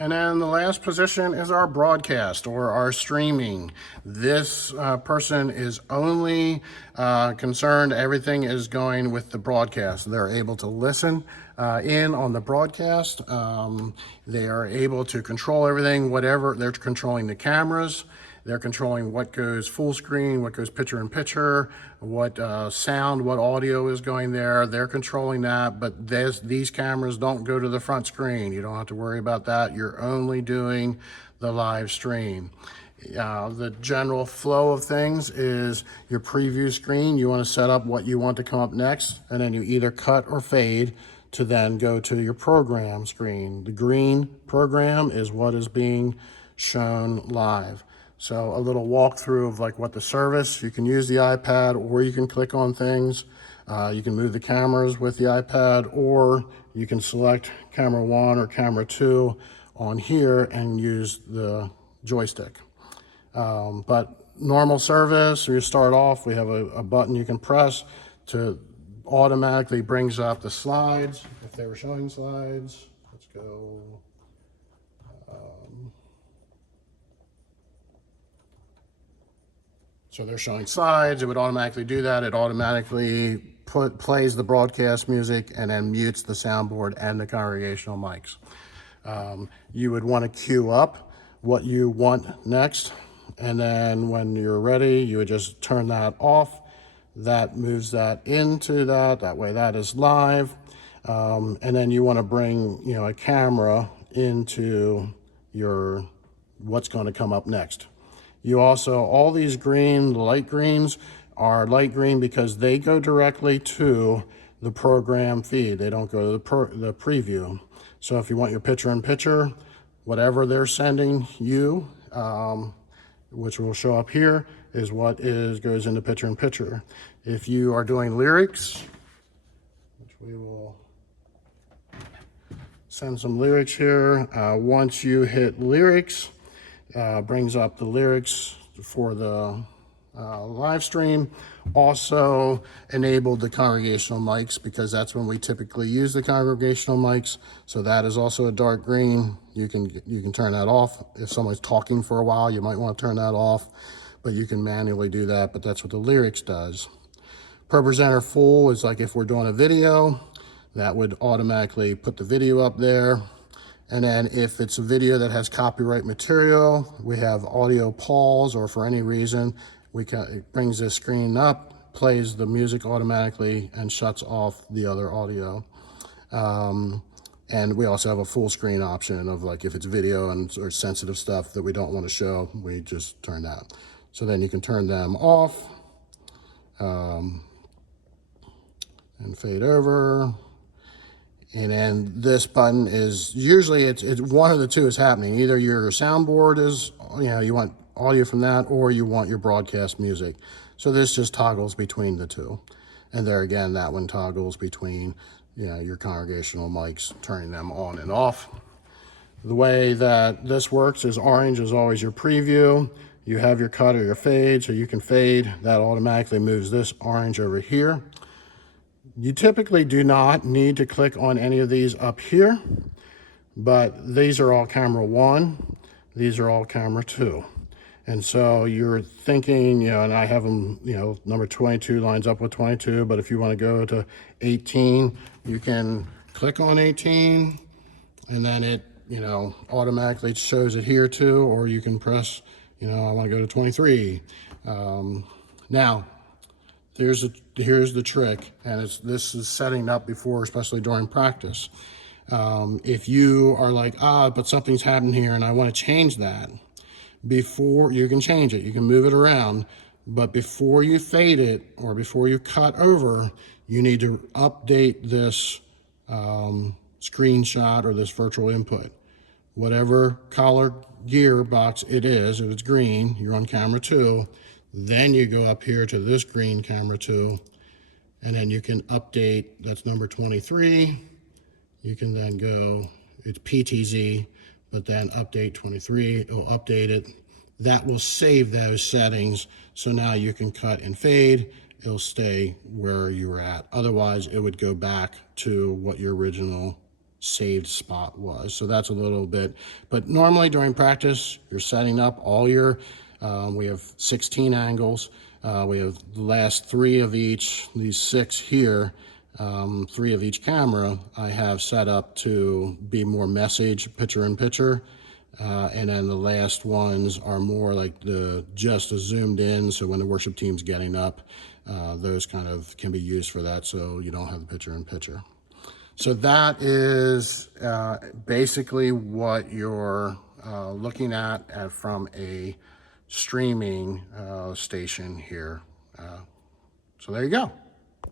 And then the last position is our broadcast or our streaming. This person is only concerned everything is going with the broadcast. They're able to listen in on the broadcast. They are able to control everything, whatever. They're controlling the cameras. They're controlling what goes full screen, what goes picture in picture, what sound, what audio is going there. They're controlling that, but these cameras don't go to the front screen. You don't have to worry about that. You're only doing the live stream. The general flow of things is your preview screen. You want to set up what you want to come up next, and then you either cut or fade to then go to your program screen. The green program is what is being shown live. So a little walkthrough of like what the service, you can use the iPad or you can click on things. You can move the cameras with the iPad, or you can select camera 1 or camera 2 on here and use the joystick. But normal service, you start off, we have a button you can press to automatically brings up the slides. If they were showing slides, let's go. So they're showing slides, it would automatically do that. It automatically plays the broadcast music and then mutes the soundboard and the congregational mics. You would want to queue up what you want next, and then when you're ready, you would just turn that off. That moves that into that way that is live. And then you want to bring, a camera into your what's going to come up next. You also, all these green, light greens are light green because they go directly to the program feed. They don't go to the preview. So if you want your picture-in-picture, whatever they're sending you, which will show up here, is what goes into picture-in-picture. If you are doing lyrics, which we will send some lyrics here. Once you hit lyrics, brings up the lyrics for the live stream. Also enabled the congregational mics because that's when we typically use the congregational mics. So that is also a dark green. You can turn that off. If someone's talking for a while, you might want to turn that off, but you can manually do that, but that's what the lyrics does. Per presenter full is like if we're doing a video, that would automatically put the video up there. And then if it's a video that has copyright material, we have audio pause, or for any reason, it brings this screen up, plays the music automatically, and shuts off the other audio. And we also have a full screen option of like if it's video or sensitive stuff that we don't want to show, we just turn that. So then you can turn them off and fade over. And then this button is usually it's one of the two is happening. Either your soundboard is, you want audio from that, or you want your broadcast music. So this just toggles between the two. And there again, that one toggles between, your congregational mics, turning them on and off. The way that this works is orange is always your preview. You have your cut or your fade, so you can fade. That automatically moves this orange over here. You typically do not need to click on any of these up here, but these are all camera 1, these are all camera 2. And so you're thinking, and I have them, number 22 lines up with 22, but if you want to go to 18, you can click on 18, and then it, automatically shows it here too, or you can press, I want to go to 23. Now, here's the trick, and this is setting up before, especially during practice. If you are like, but something's happened here and I want to change that, before you can change it, you can move it around, but before you fade it or before you cut over, you need to update this screenshot or this virtual input. Whatever color gear box it is, if it's green, you're on camera 2, then you go up here to this green camera 2, and then you can update, that's number 23. You can then go, it's PTZ, but then update 23, it will update it. That will save those settings, so now you can cut and fade. It'll stay where you were at. Otherwise, it would go back to what your original saved spot was. So that's a little bit, but normally during practice, you're setting up all your, we have 16 angles. We have the last 3 of each, these 6 here, 3 of each camera, I have set up to be more message, picture-in-picture. And then the last ones are more like just a zoomed in, so when the worship team's getting up, those kind of can be used for that, so you don't have the picture-in-picture. So that is basically what you're looking at from a streaming station here. So there you go.